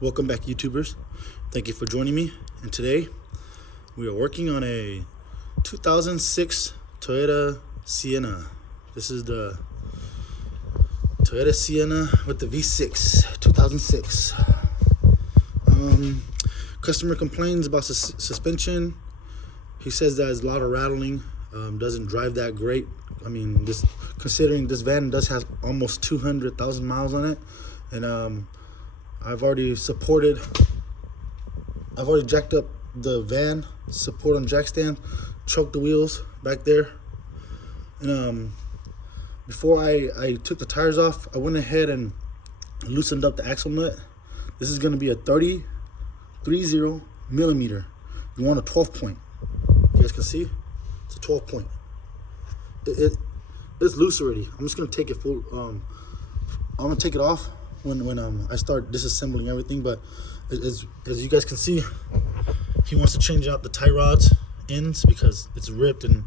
Welcome back, YouTubers. Thank you for joining me. And today we are working on a 2006 Toyota Sienna. This is the Toyota Sienna with the V6, 2006. Customer complains about suspension. He says that there's a lot of rattling. Doesn't drive that great. I mean, considering this van does have almost 200,000 miles on it, and I've already jacked up the van support on jack stand, choked the wheels back there, and before I took the tires off, I went ahead and loosened up the axle nut. This is going to be a 30 millimeter. You want a 12 point. You guys can see it's a 12 point. It's loose already. I'm just gonna take it full. I'm gonna take it off when I start disassembling everything. But as you guys can see, he wants to change out the tie rods ends because it's ripped, and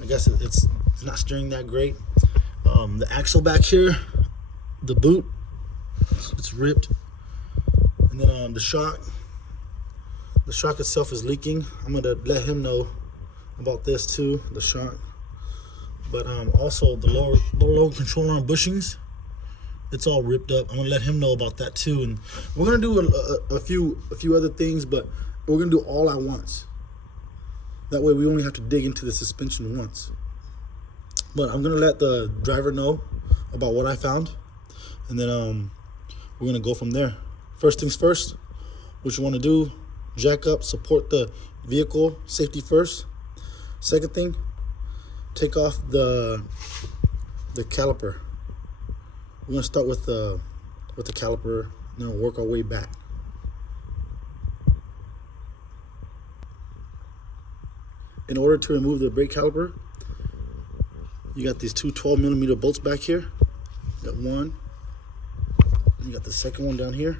I guess it's not steering that great. The axle back here, the boot, it's ripped, and then the shock itself is leaking. I'm gonna let him know about this too, the shock. But also the lower control arm bushings, it's all ripped up. I'm gonna let him know about that too. And we're gonna do a few other things, but we're gonna do all at once. That way we only have to dig into the suspension once. But I'm gonna let the driver know about what I found, and then we're gonna go from there. First things first, what you wanna do, jack up, support the vehicle, safety first. Second thing, take off the caliper. We're gonna start with the caliper, and then work our way back. In order to remove the brake caliper, you got these two 12 millimeter bolts back here. You got one, and you got the second one down here.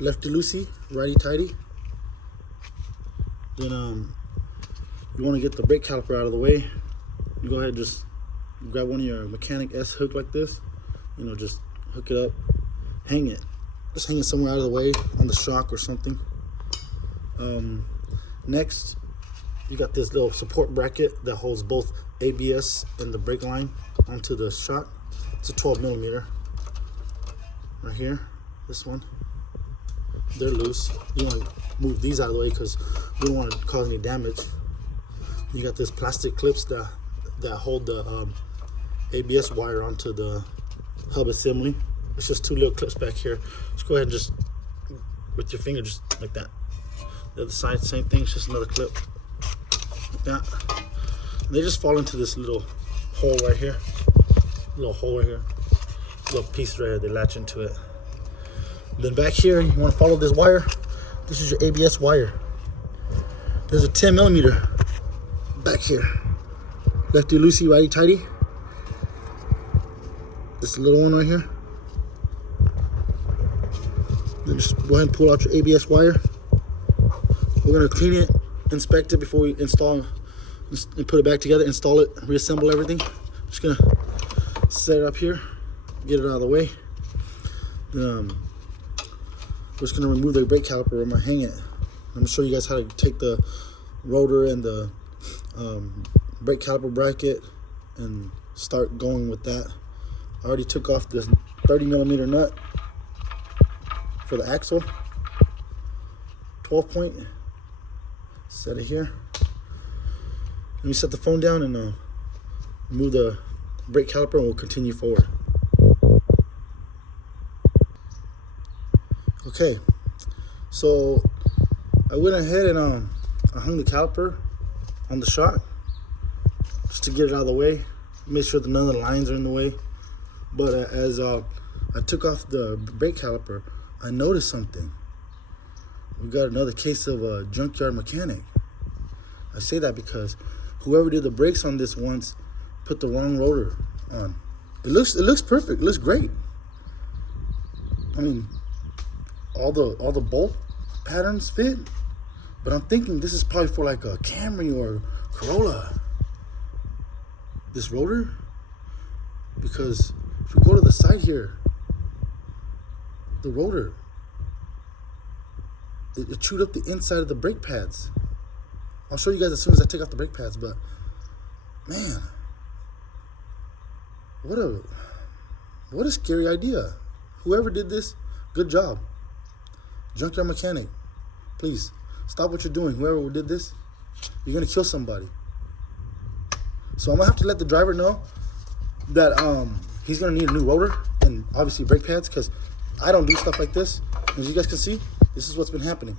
Lefty loosey, righty tighty. Then you want to get the brake caliper out of the way. You go ahead and just grab one of your mechanic S hook like this. You know, just hook it up, hang it. Just hang it somewhere out of the way on the shock or something. Next, you got this little support bracket that holds both ABS and the brake line onto the shock. It's a 12 millimeter right here. This one. They're loose. You want to move these out of the way because we don't want to cause any damage. You got this plastic clips that hold the ABS wire onto the hub assembly. It's just two little clips back here. Just go ahead and just, with your finger, just like that. The other side, same thing, it's just another clip. Like that. And they just fall into this little hole right here. Little piece right here, they latch into it. Then back here, you want to follow this wire. This is your ABS wire. There's a 10 millimeter back here. Lefty loosey, righty tighty. This little one right here. Then just go ahead and pull out your ABS wire. We're gonna clean it, inspect it before we install and put it back together, install it, reassemble everything. Just gonna set it up here, get it out of the way. Then, we're just gonna remove the brake caliper. I'm gonna hang it. I'm gonna show you guys how to take the rotor and the brake caliper bracket and start going with that. I already took off this 30 millimeter nut for the axle, 12 point. Set it here. Let me set the phone down and remove the brake caliper, and we'll continue forward. Okay, so I went ahead and I hung the caliper on the shock just to get it out of the way, make sure that none of the lines are in the way. But as I took off the brake caliper, I noticed something. We got another case of a junkyard mechanic. I say that because whoever did the brakes on this once put the wrong rotor on. It looks perfect. It looks great. I mean, all the bolt patterns fit, but I'm thinking this is probably for like a Camry or Corolla. This rotor, because if we go to the side here, the rotor, it chewed up the inside of the brake pads. I'll show you guys as soon as I take off the brake pads, but man, what a scary idea. Whoever did this, good job. Junkyard mechanic, please stop what you're doing. Whoever did this, you're gonna kill somebody. So I'm gonna have to let the driver know that he's gonna need a new rotor and obviously brake pads, because I don't do stuff like this. As you guys can see, this is what's been happening.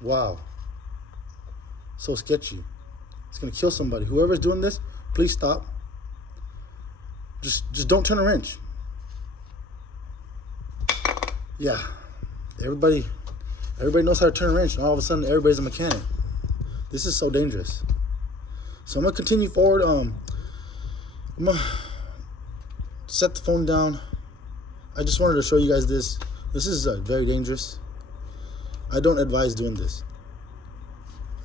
Wow. So sketchy. It's gonna kill somebody. Whoever's doing this, please stop. Just don't turn a wrench. Yeah. Everybody knows how to turn a wrench, and all of a sudden everybody's a mechanic. This is so dangerous. So I'm gonna continue forward. I'm gonna set the phone down. I just wanted to show you guys this. This is very dangerous. I don't advise doing this.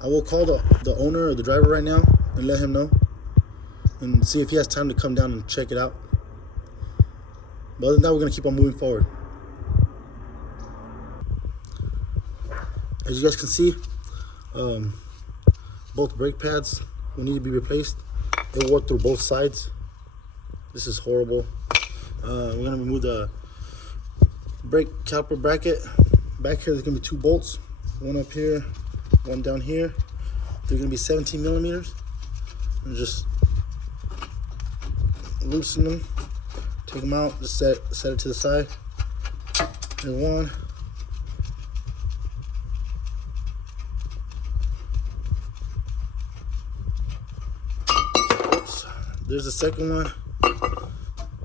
I will call the owner or the driver right now and let him know and see if he has time to come down and check it out. But other than that, we're gonna keep on moving forward. As you guys can see, both brake pads will need to be replaced. It wore through both sides. This is horrible. We're gonna remove the brake caliper bracket. Back here, there's gonna be 2 bolts, one up here, one down here. They're gonna be 17 millimeters. And just loosen them, take them out, just set it to the side. There's one. Oops. There's the second one.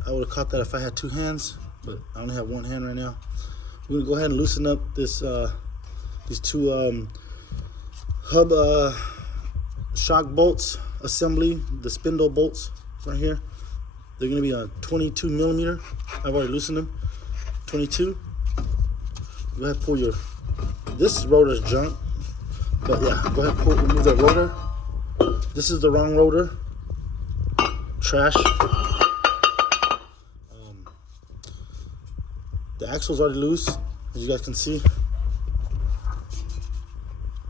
I would have caught that if I had 2 hands, but I only have 1 hand right now. We're gonna go ahead and loosen up this these 2 hub shock bolts assembly, the spindle bolts right here. They're gonna be a 22 millimeter. I've already loosened them. 22. Go ahead and pull your. This rotor's junk, but yeah, go ahead and remove that rotor. This is the wrong rotor. Trash. The axle's already loose, as you guys can see,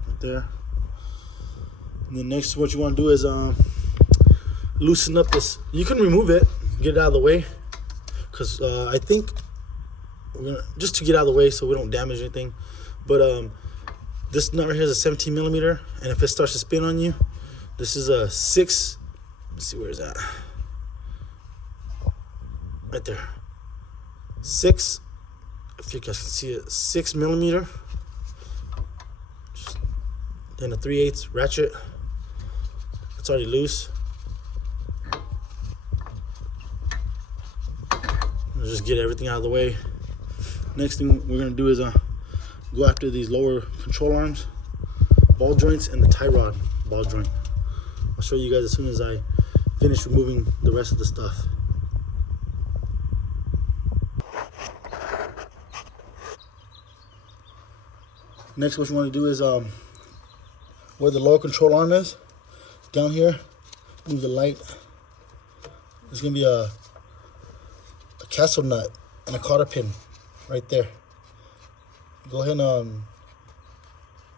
right there. And then next, what you want to do is loosen up this. You can remove it, get it out of the way, because I think we're gonna just to get out of the way so we don't damage anything. But this nut right here is a 17 millimeter, and if it starts to spin on you, this is a 6. Let's see, where is that? Right there. 6. If you guys can see it, 6 millimeter. Then a 3/8 ratchet. It's already loose. I'll just get everything out of the way. Next thing we're gonna do is go after these lower control arms, ball joints, and the tie rod ball joint. I'll show you guys as soon as I finish removing the rest of the stuff. Next, what you want to do is where the lower control arm is, down here, move the light. There's going to be a castle nut and a cotter pin right there. Go ahead and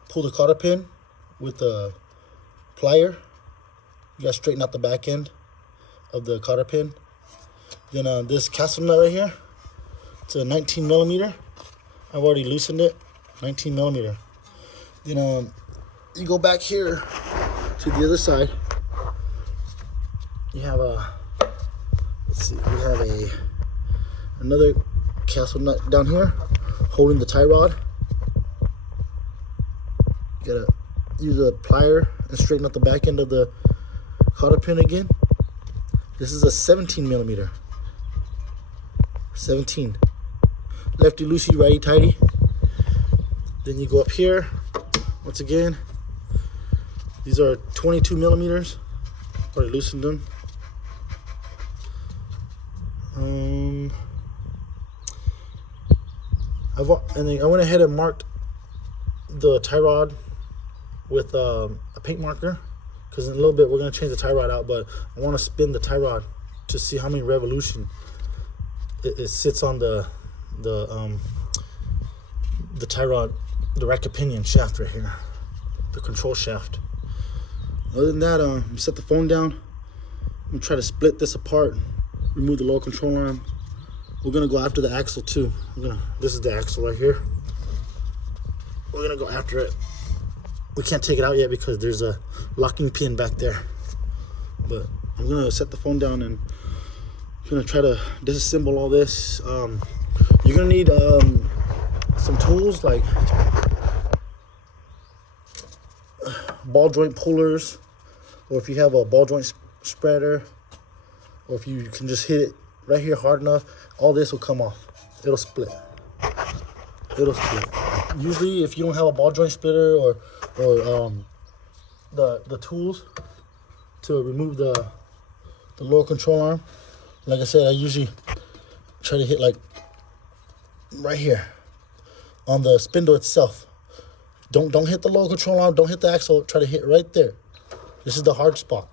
pull the cotter pin with the plier. You got to straighten out the back end of the cotter pin. Then this castle nut right here, it's a 19 millimeter. I've already loosened it. 19 millimeter. Then you go back here to the other side. You have a, let's see, we have another castle nut down here holding the tie rod. You gotta use a plier and straighten out the back end of the cotter pin again. This is a 17 millimeter. 17. Lefty loosey, righty tighty. Then you go up here, once again, these are 22 millimeters, already loosened them. And then I went ahead and marked the tie rod with a paint marker, because in a little bit we're going to change the tie rod out, but I want to spin the tie rod to see how many revolution it sits on the the tie rod, the rack pinion shaft right here, the control shaft. Other than that, set the phone down. I'm gonna try to split this apart, remove the lower control arm. We're gonna go after the axle too. This is the axle right here. We're gonna go after it. We can't take it out yet because there's a locking pin back there. But I'm gonna set the phone down and I'm gonna try to disassemble all this. You're gonna need some tools like ball joint pullers, or if you have a ball joint spreader, or if you can just hit it right here hard enough, all this will come off. It'll split. It'll split. Usually, if you don't have a ball joint splitter or the tools to remove the lower control arm, like I said, I usually try to hit like right here on the spindle itself. Don't hit the lower control arm. Don't hit the axle. Try to hit right there. This is the hard spot.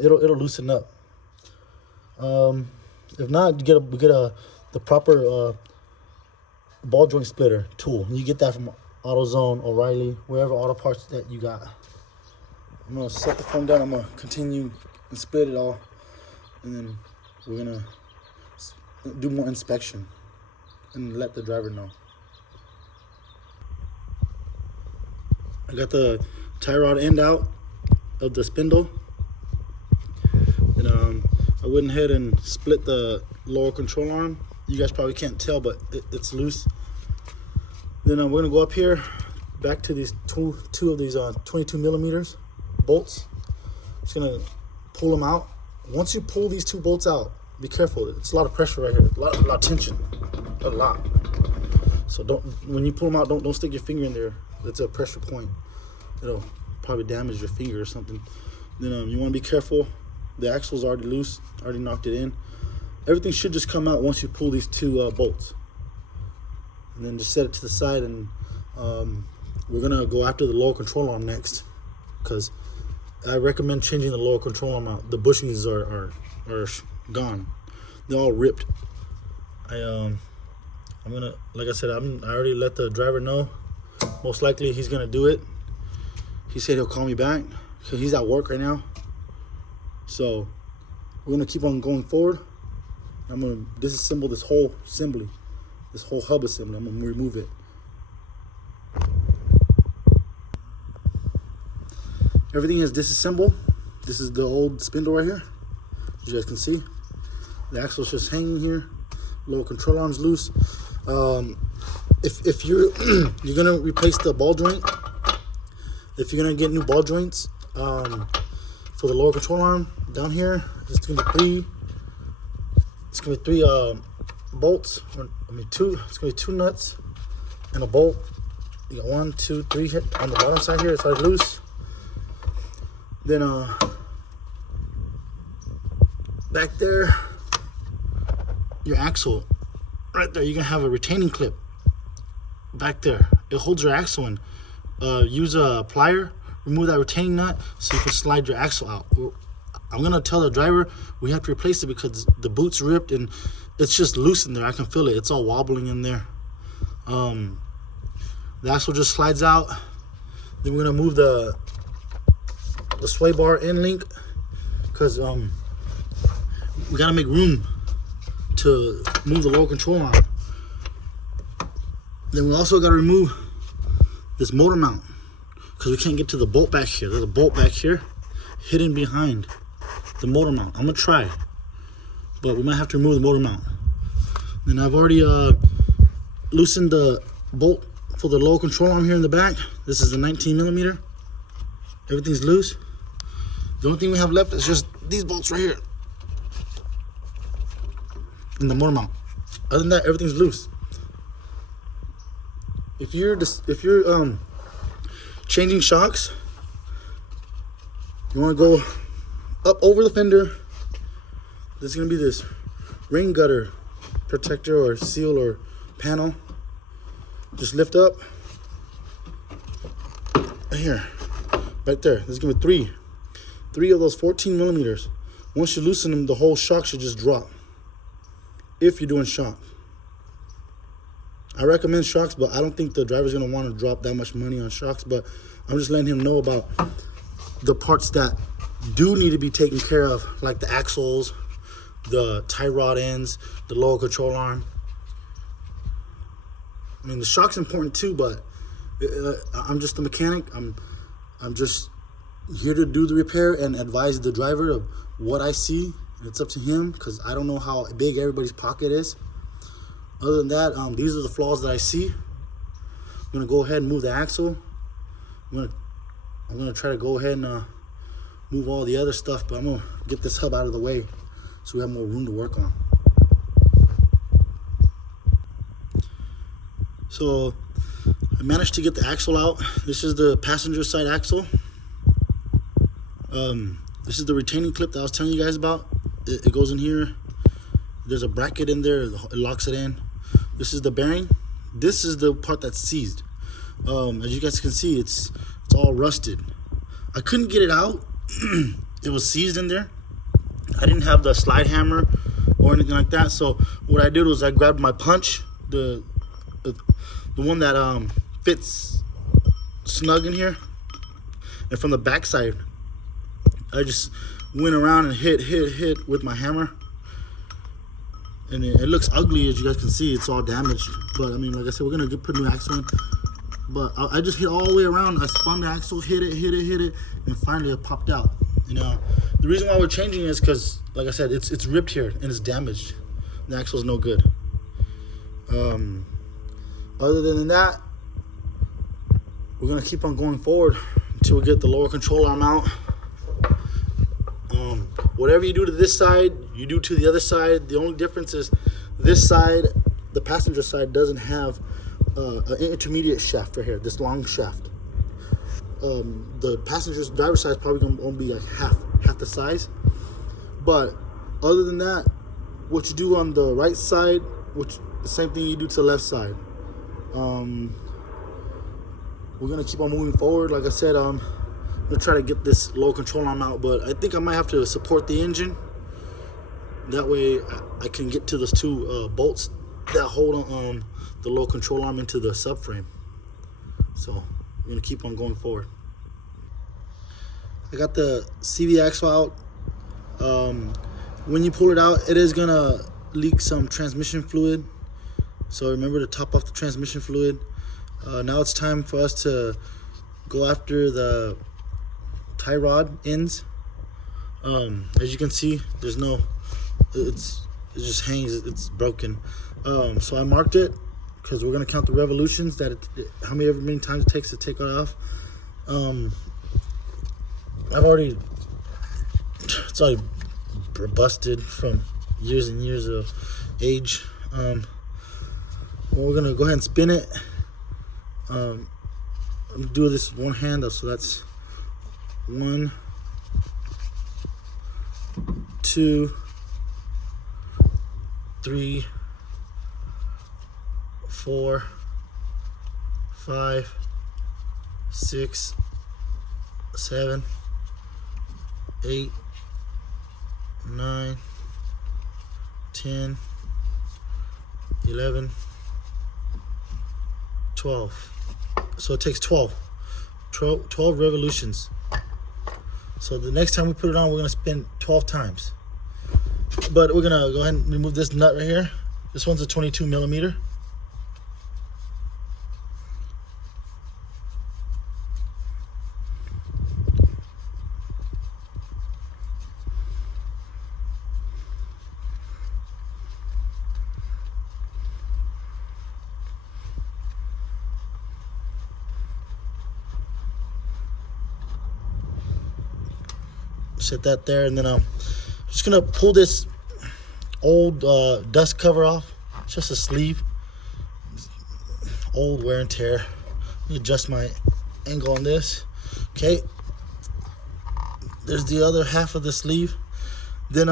It'll loosen up. If not, you get the proper ball joint splitter tool. You get that from AutoZone, O'Reilly, wherever auto parts that you got. I'm gonna set the phone down. I'm gonna continue and split it all, and then we're gonna do more inspection and let the driver know. I got the tie rod end out of the spindle, and I went ahead and split the lower control arm. You guys probably can't tell, but it's loose. Then we're gonna go up here, back to these two of these 22 millimeters bolts. Just gonna pull them out. Once you pull these two bolts out, be careful. It's a lot of pressure right here, a lot of tension, a lot. So when you pull them out, don't stick your finger in there. It's a pressure point. It'll probably damage your finger or something. Then you want to be careful. The axle's already loose, already knocked it in. Everything should just come out once you pull these two bolts. And then just set it to the side, and we're gonna go after the lower control arm next, because I recommend changing the lower control arm out. The bushings are gone. They're all ripped. I'm gonna, like I said, I already let the driver know. Most likely he's gonna do it. He said he'll call me back, so he's at work right now. So we're gonna keep on going forward. I'm gonna disassemble this whole assembly, this whole hub assembly. I'm gonna remove it. Everything is disassembled. This is the old spindle right here, as you guys can see. The axle's just hanging here. Lower control arm's loose. If you're you're gonna replace the ball joint, if you're gonna get new ball joints for the lower control arm down here, it's gonna be three bolts. Two. It's gonna be two nuts and a bolt. You got 1, 2, 3 hit on the bottom side here. It's already loose. Then back there, your axle right there, you're gonna have a retaining clip back there. It holds your axle in. Use a plier, remove that retaining nut so you can slide your axle out. I'm gonna tell the driver we have to replace it because the boot's ripped and it's just loose in there. I can feel it. It's all wobbling in there. The axle just slides out. Then we're gonna move the sway bar end link, because we gotta make room to move the lower control arm. Then we also gotta remove this motor mount, because we can't get to the bolt back here. There's a bolt back here hidden behind the motor mount. I'm gonna try, but we might have to remove the motor mount. Then I've already loosened the bolt for the lower control arm here in the back. This is a 19 millimeter. Everything's loose. The only thing we have left is just these bolts right here and the motor mount. Other than that, everything's loose. If you're changing shocks, you want to go up over the fender. There's gonna be this rain gutter protector or seal or panel. Just lift up right here, right there. There's gonna be three of those 14 millimeters. Once you loosen them, the whole shock should just drop. If you're doing shock, I recommend shocks, but I don't think the driver's gonna want to drop that much money on shocks. But I'm just letting him know about the parts that do need to be taken care of, like the axles, the tie rod ends, the lower control arm. I mean, the shock's important too, but I'm just a mechanic. I'm just here to do the repair and advise the driver of what I see. It's up to him because I don't know how big everybody's pocket is. Other than that, these are the flaws that I see. I'm gonna go ahead and move the axle. I'm gonna try to go ahead and move all the other stuff, but I'm gonna get this hub out of the way so we have more room to work on. So I managed to get the axle out. This is the passenger side axle. This is the retaining clip that I was telling you guys about. It goes in here. There's a bracket in there. It locks it in. This is the bearing. This is the part that's seized. As you guys can see, it's all rusted. I couldn't get it out. It was seized in there. I didn't have the slide hammer or anything like that. So what I did was I grabbed my punch, the one that fits snug in here, and from the back side I just went around and hit with my hammer, and it looks ugly. As you guys can see, it's all damaged, but I mean, like I said, we're gonna put a new axle in. But I just hit all the way around. I spun the axle, hit it, and finally it popped out. You know, the reason why we're changing is because, like I said, it's ripped here and it's damaged. The axle's no good. Other than that, we're gonna keep on going forward until we get the lower control arm out. Whatever you do to this side, you do to the other side. The only difference is this side, the passenger side, doesn't have an intermediate shaft right here, this long shaft. The passenger's driver's side is probably gonna be like half the size. But other than that, what you do on the right side, which the same thing you do to the left side. We're gonna keep on moving forward. Like I said, I'm gonna try to get this low control arm out, but I think I might have to support the engine. That way I can get to those two bolts that hold on the low control arm into the subframe. So we're gonna keep on going forward. I got the CV axle out. When you pull it out, it is gonna leak some transmission fluid. So remember to top off the transmission fluid. Now it's time for us to go after the tie rod ends. As you can see, there's no, it just hangs, it's broken. So I marked it because we're gonna count the revolutions that how many times it takes to take it off. It's already busted from years and years of age. We're gonna go ahead and spin it. I'm gonna do this with one hand, so that's 1, 2, 3, 4, 5, 6, 7, 8, 9, 10, 11, 12. So it takes 12 revolutions. So the next time we put it on, we're gonna spin 12 times. But we're gonna go ahead and remove this nut right here. This one's a 22 millimeter. Set that there, and then I'm just gonna pull this old dust cover off. It's just a sleeve, old wear and tear. Let me adjust my angle on this. Okay, there's the other half of the sleeve. Then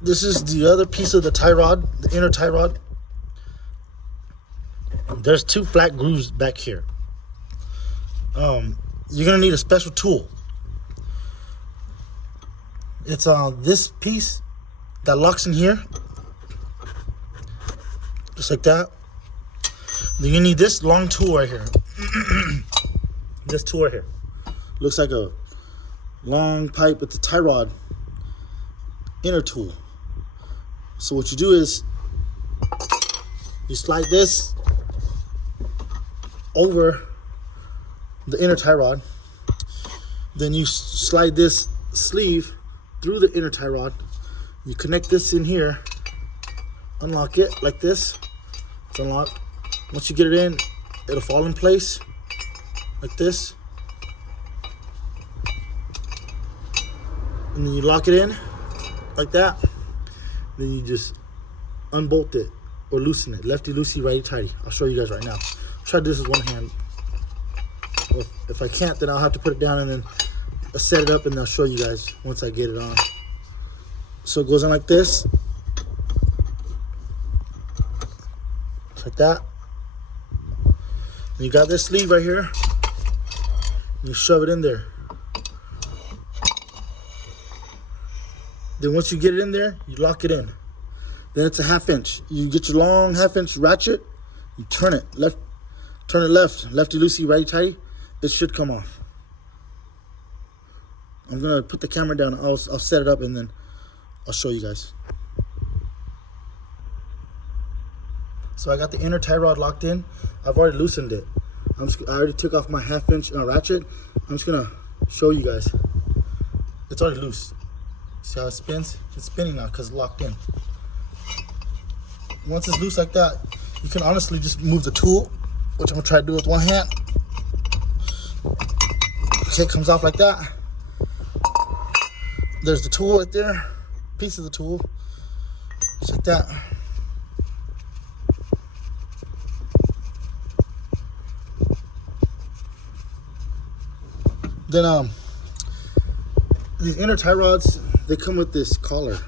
this is the other piece of the tie rod, the inner tie rod. There's 2 flat grooves back here. You're gonna need a special tool. It's this piece that locks in here, just like that. Then you need this long tool right here. This tool right here. Looks like a long pipe with the tie rod inner tool. So what you do is you slide this over the inner tie rod. Then you slide this sleeve through the inner tie rod. You connect this in here, unlock it like this. It's unlocked. Once you get it in, it'll fall in place like this. And then you lock it in like that. Then you just unbolt it or loosen it. Lefty loosey, righty tighty. I'll show you guys right now. I'll try to do this with one hand. If I can't, then I'll have to put it down and then I'll set it up, and I'll show you guys once I get it on. So it goes on like this. Just like that. And you got this sleeve right here. You shove it in there. Then once you get it in there, you lock it in. Then it's a 1/2 inch. You get your long 1/2 inch ratchet. You turn it left, lefty loosey, righty tighty. It should come off. I'm gonna put the camera down. I'll set it up and then I'll show you guys. So I got the inner tie rod locked in. I've already loosened it. I already took off my 1/2 inch ratchet. I'm just gonna show you guys. It's already loose. See how it spins? It's spinning now because it's locked in. Once it's loose like that, you can honestly just move the tool, which I'm gonna try to do with one hand. Okay, it comes off like that. There's the tool right there, piece of the tool, just like that. Then these inner tie rods, they come with this collar.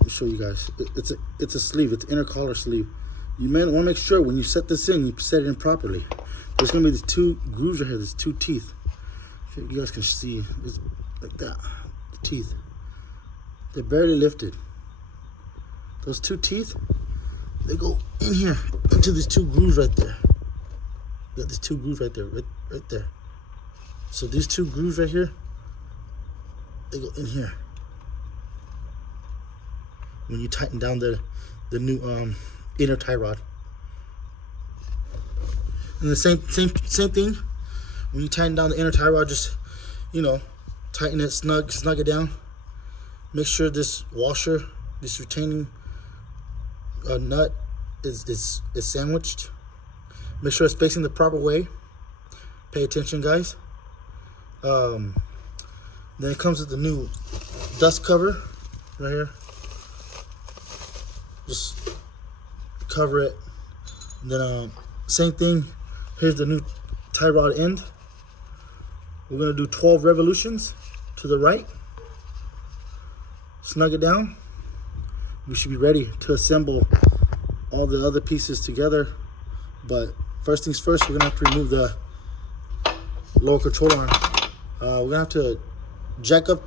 Let me show you guys. It's a sleeve. It's inner collar sleeve. You want to make sure when you set this in, you set it in properly. There's gonna be these 2 grooves right here. There's 2 teeth. If you guys can see, it's like that. The teeth. They're barely lifted. Those 2 teeth, they go in here into these 2 grooves right there. You got these 2 grooves right there, right there. So these 2 grooves right here, they go in here. When you tighten down the new inner tie rod. And the same thing. When you tighten down the inner tie rod, just tighten it, snug it down. Make sure this washer, this retaining nut is sandwiched. Make sure it's facing the proper way. Pay attention, guys. Then it comes with the new dust cover right here. Just cover it. And then same thing. Here's the new tie rod end. We're gonna do 12 revolutions to the right. Snug it down. We should be ready to assemble all the other pieces together. But first things first, we're gonna have to remove the lower control arm. We're gonna have to jack up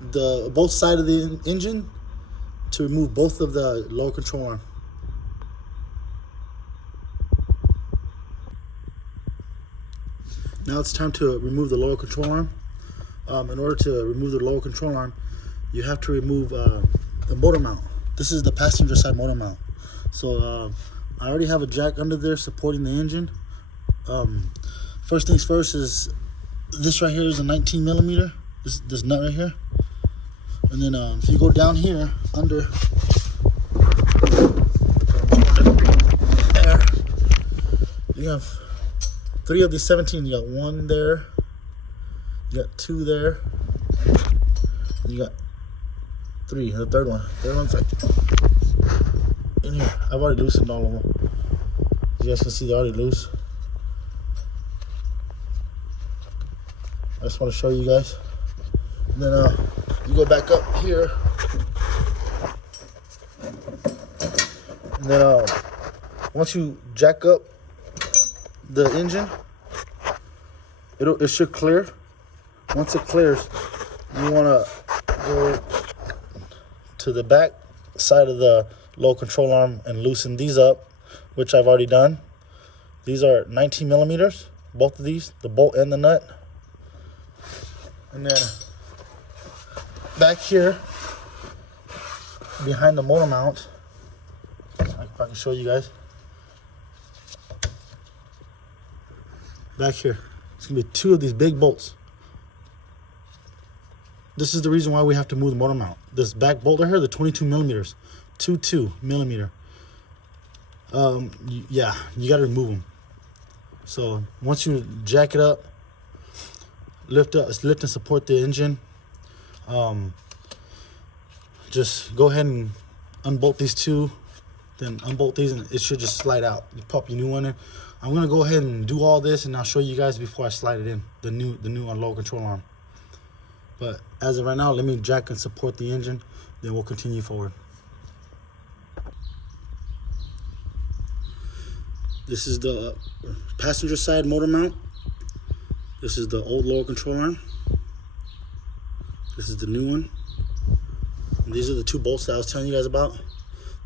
both sides of the engine to remove both of the lower control arm. Now it's time to remove the lower control arm. In order to remove the lower control arm, you have to remove the motor mount. This is the passenger side motor mount. So I already have a jack under there supporting the engine. First things first is this right here is a 19 millimeter. This nut right here. And then if you go down here under there, you have 3 of these 17. You got 1 there, you got 2 there, and you got 3. The third one's like in here. I've already loosened all of them. You guys can see they're already loose. I just want to show you guys. And then you go back up here, and then once you jack up the engine, it should clear. Once it clears, you want to go to the back side of the low control arm and loosen these up. which I've already done. These are 19 millimeters, both of these, the bolt and the nut. And then back here, behind the motor mount, if I can show you guys. Back here, it's gonna be 2 of these big bolts. This is the reason why we have to move the motor mount. This back bolt right here, the 22 millimeters, 22 millimeter. Yeah, you gotta remove them. So once you jack it up, lift and support the engine. Just go ahead and unbolt these 2, then unbolt these, and it should just slide out. You pop your new one in. I'm gonna go ahead and do all this, and I'll show you guys before I slide it in, the new lower control arm. But as of right now, let me jack and support the engine, then we'll continue forward. This is the passenger side motor mount. This is the old lower control arm. This is the new one. And these are the 2 bolts that I was telling you guys about.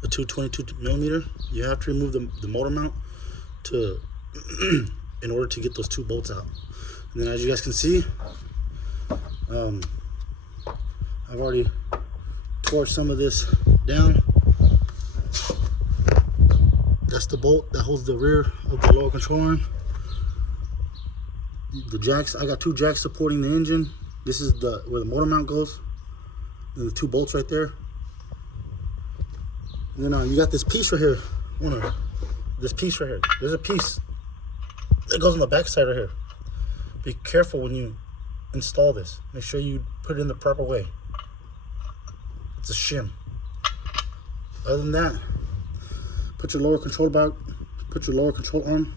The 22 millimeter. You have to remove the motor mount to in order to get those 2 bolts out. And then as you guys can see, I've already tore some of this down. That's the bolt that holds the rear of the lower control arm. The jacks, I got 2 jacks supporting the engine. This is where the motor mount goes. And the 2 bolts right there. And then you got this piece right here. This piece right here. There's a piece that goes on the back side right here. Be careful when you install this. Make sure you put it in the proper way. It's a shim. Other than that, put your lower control arm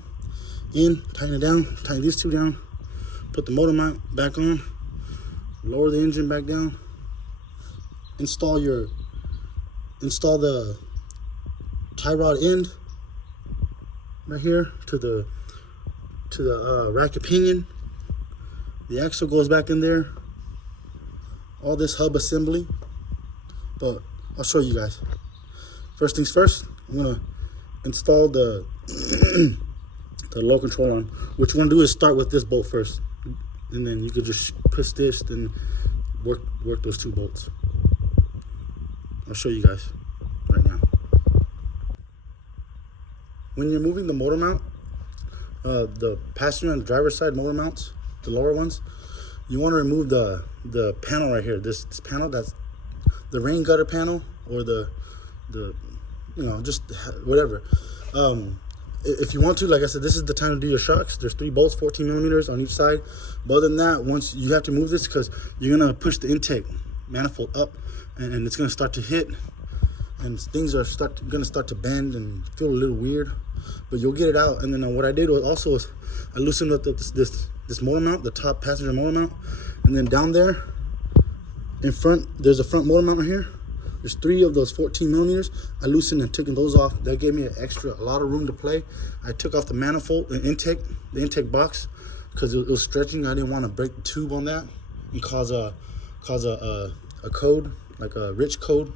in, tighten it down, tighten these 2 down, put the motor mount back on, lower the engine back down, install the tie rod end right here to the Ratchet pinion. The axle goes back in there. All this hub assembly, but I'll show you guys. First things first, I'm gonna install the the low control arm. What you want to do is start with this bolt first, and then you could just push this, then work those 2 bolts. I'll show you guys right now. When you're moving the motor mount, the passenger and driver's side motor mounts, the lower ones, you want to remove the panel right here. This panel, that's the rain gutter panel, or the just whatever. If you want to, like I said, this is the time to do your shocks. There's 3 bolts, 14 millimeters on each side. But other than that, once you have to move this, because you're gonna push the intake manifold up, and it's gonna start to hit, and things are gonna start to bend and feel a little weird. But you'll get it out. And then what I did was also I loosened up this motor mount, the top passenger motor mount, and then down there in front, there's a front motor mount right here. There's 3 of those 14 millimeters. I loosened and took those off. That gave me a lot of room to play. I took off the manifold, the intake box, because it was stretching. I didn't want to break the tube on that and cause a code, like a rich code.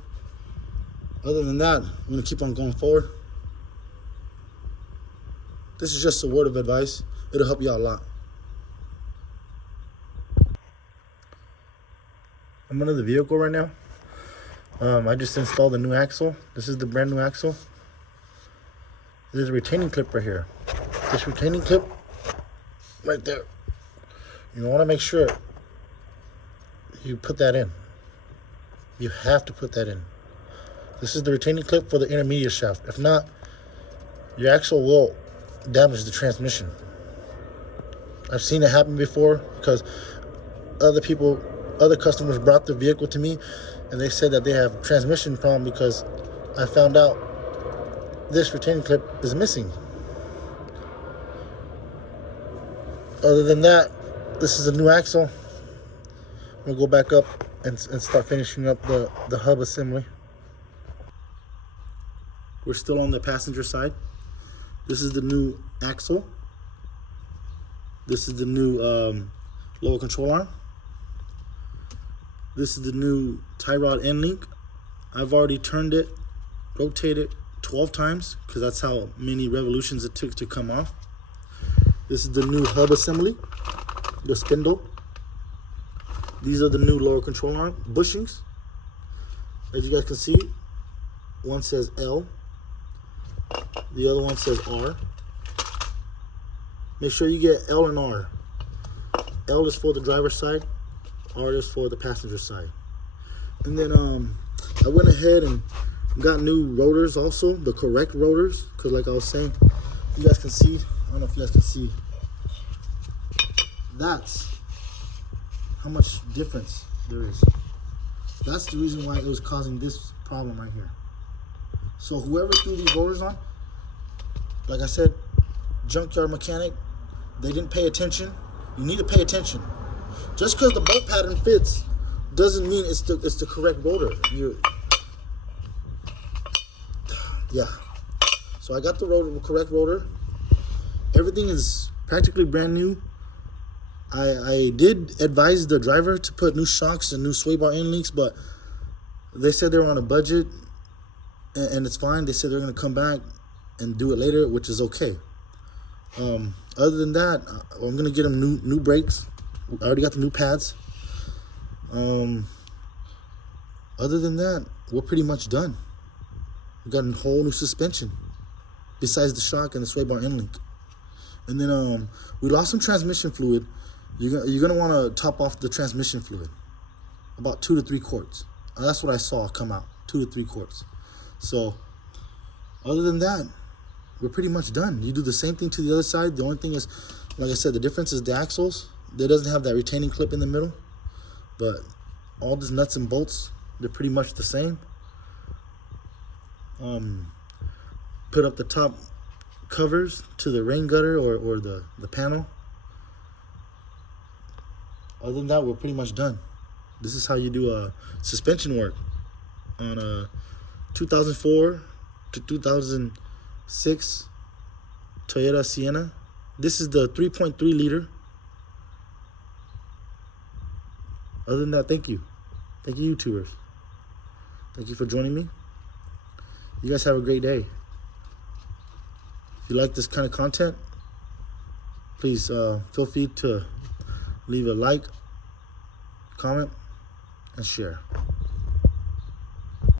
Other than that, I'm gonna keep on going forward. This is just a word of advice. It'll help you out a lot. I'm under the vehicle right now. I just installed a new axle. This is the brand new axle. There's a retaining clip right here. This retaining clip right there. You want to make sure you put that in. You have to put that in. This is the retaining clip for the intermediate shaft. If not, your axle will damage the transmission. I've seen it happen before, because other customers brought the vehicle to me, and they said that they have transmission problem because I found out this retaining clip is missing. Other than that, this is a new axle. We'll go back up and start finishing up the hub assembly. We're still on the passenger side. This is the new axle. This is the new lower control arm. This is the new tie rod end link. I've already turned it, rotated, 12 times because that's how many revolutions it took to come off. This is the new hub assembly, the spindle. These are the new lower control arm bushings. As you guys can see, one says L, the other one says R. Make sure you get L and R. L is for the driver's side, R is for the passenger side. And then I went ahead and got new rotors also, the correct rotors, because like I was saying, you guys can see, I don't know if you guys can see, that's how much difference there is. That's the reason why it was causing this problem right here. So whoever threw these rotors on, like I said, junkyard mechanic, they didn't pay attention. You need to pay attention. Just because the bolt pattern fits doesn't mean it's the correct rotor. Yeah. So I got the rotor, the correct rotor. Everything is practically brand new. I did advise the driver to put new shocks and new sway bar end links, but they said they were on a budget, and it's fine. They said they're going to come back and do it later, which is okay. Other than that, I'm going to get them new brakes. I already got the new pads. Other than that, we're pretty much done. We got a whole new suspension besides the shock and the sway bar end link. And then we lost some transmission fluid. You're gonna want to top off the transmission fluid, about 2 to 3 quarts. That's what I saw come out, 2 to 3 quarts. So other than that, we're pretty much done. You do the same thing to the other side. The only thing is, like I said, the difference is the axles. There doesn't have that retaining clip in the middle, but all these nuts and bolts, they're pretty much the same. Put up the top covers to the rain gutter or the panel. Other than that, we're pretty much done. This is how you do a suspension work on a 2004 to 2006 Toyota Sienna. This is the 3.3 liter. Other than that, thank you. Thank you, YouTubers. Thank you for joining me. You guys have a great day. If you like this kind of content, please feel free to leave a like, comment, and share.